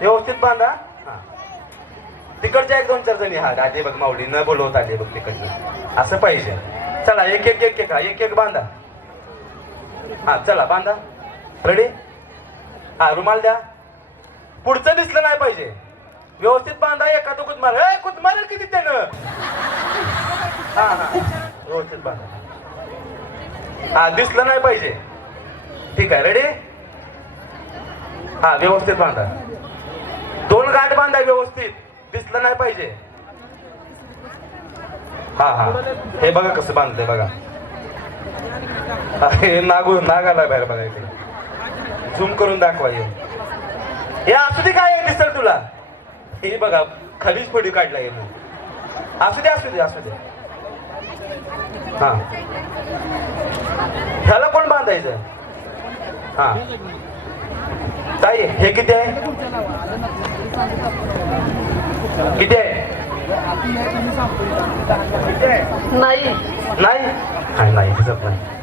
व्यवस्थित बांधा. तिकडच्या एक दोन चार जणी हा आले बघ माऊली न बोलवत आले बघ तिकडचे. असं पाहिजे. चला एक एक एक एक हा एक एक बांधा. हा चला बांधा. रेडी हा रुमाल द्या. पुढचं दिसलं नाही पाहिजे. व्यवस्थित बांधा एका तो कुदमार ए कुदमार किती त्यानं? हा हा. व्यवस्थित बांधा. हा दिसलं नाही पाहिजे. ठीक आहे रेडी हा व्यवस्थित बांधा. दोन गाठ बांधा व्यवस्थित दिसलं नाही पाहिजे. हा हा. हे बघा कसं बांधलंय बघा. हे नागू नाग बाहेर बघा इकडे झूम करून दाखवा हे हे असू दे काय दिसल तुला. हे बघा खालीच फोडी काढला हे असू दे असू दे असू दे. हा. ह्याला कोण बांधायचं? हा. ताई हे किती आहे? किती आहे? नाही. नाही? नाही नाही दिसत नाही.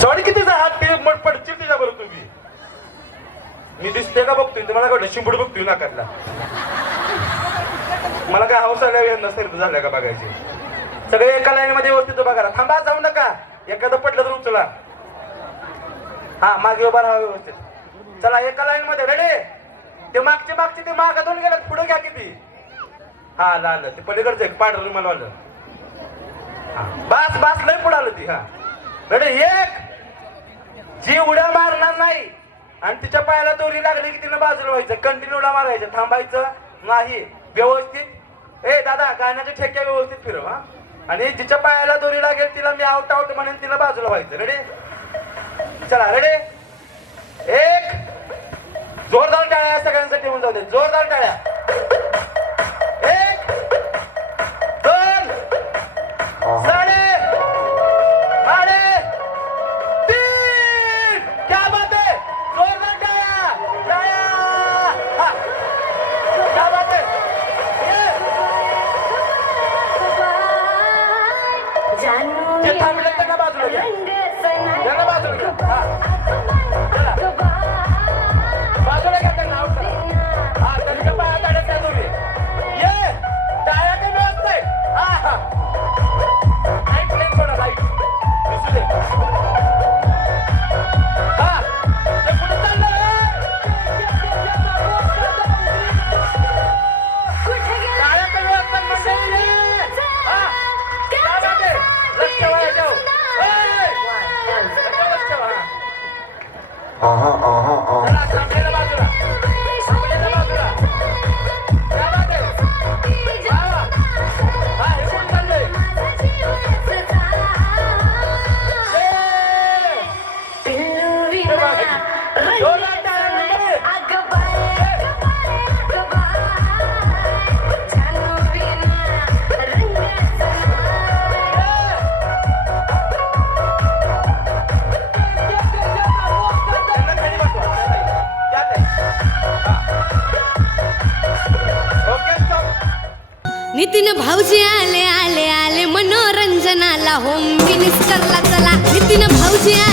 सॉरी कितीचा हात ते पडतील तिच्या बरोबर तुम्ही. मी दिसते का बघतोय? तुम्हाला काय शिंबूड बघतोय नाकातला मला काय हौस आल्या नसेल झाल्या का बघायची? सगळे एका लाईन मध्ये व्यवस्थित करा. थांबा जाऊ नका. एखादं पडलं तर उचला. हा मागे उभा राहा व्यवस्थित. चला एका लाईन मध्ये रेडी ते मागचे मागचे ते मागातून गेलं पुढे घ्या किती? हा आलं ते पलीकडचं एक पांढरं रुमाल आलं बास बास लय पुढे आलं ती हा. रेडी एक. जी उड्या मारणार नाही. आणि तिच्या पायाला दोरी लागली की तिनं बाजूला व्हायचं. कंटिन्यू उड्या मारायचं थांबायचं नाही. व्यवस्थित. ए दादा गाण्याच्या ठेक्या व्यवस्थित फिरव हा. आणि जिच्या पायाला दोरी लागेल तिला मी आउट आउट म्हणेन तिला बाजूला व्हायचं. रेडी चला रेडी एक. जोरदार टाळ्या सगळ्यांसाठी होऊन जाऊ दे. जोरदार टाळ्या. एक. दोन. साडे. साडे. तीन. क्या बात जोरदार टाळ्या. टाळ्या. हा. क्या बात ये. जे थांबले त्यांना बाजूला घ्या. हा. आहा आहा आहा नितीन भाऊजी आले आले आले मनोरंजनाला होम मिनिस्टरला चला. नितीन भाऊजी आले.